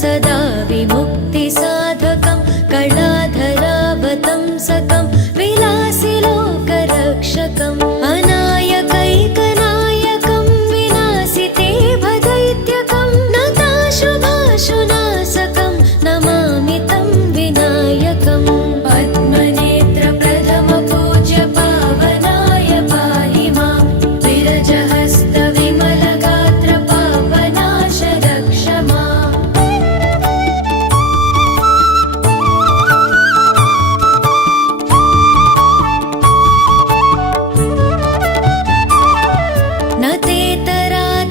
सदा विमुक्तिसाधकं कलाधरावतंसकं विलासि लोकरक्षकम् अनायकैकनायकं विनाशिते भदैत्यकं नताशुभाशुनाशकं नमामि तं विनायकम् पद्मनेत्रप्रथमपूज्य पावनाय पाहि मां विरजहस्तविमलगात्र पावनाश रक्ष माम् न तेतरातिभीकरं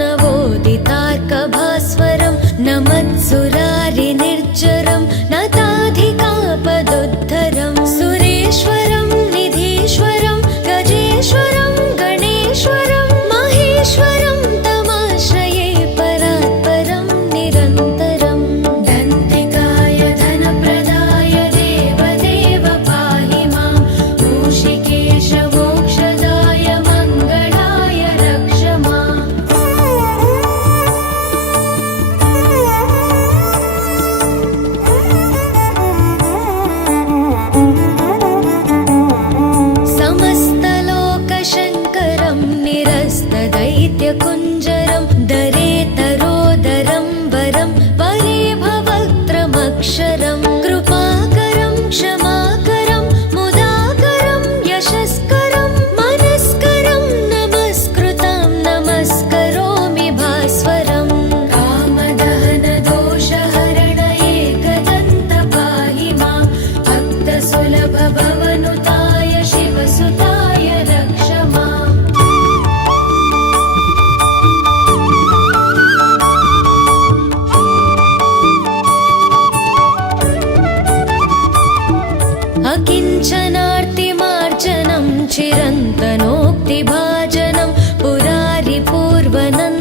नवोदितार्कभास्वरं न मत्सुरारिनिर्जरं न ताधिकापदुद्धरं सुरेश्वरं निधीश्वरं गजेश्वरं गणेश्वरं महेश्वरं तमाश्रये परात्परं निरन्तरं दन्तिकाय धनप्रदाय देवदेव पाहि मां मूषिकेश मोक्षदाय मङ्गलाय रक्ष माम् समस्तलोकशङ्करं निरस्तदैत्यकुञ्जरं दरेतरोदरं वरं वरे भवक्त्रमक्षरं कृपाकरं क्षमाकरं मुदाकरं यशस्करं मनस्करं नमस्कृतं नमस्करोमि भास्वरं कामदहनदोषहरण एकदन्त पाहि मां भक्तसुलभभवनुताय शिवसुताय रक्ष माम् अकिञ्चनार्तिमार्जनं चिरन्तनोक्तिभाजनं पुरारिपूर्वनं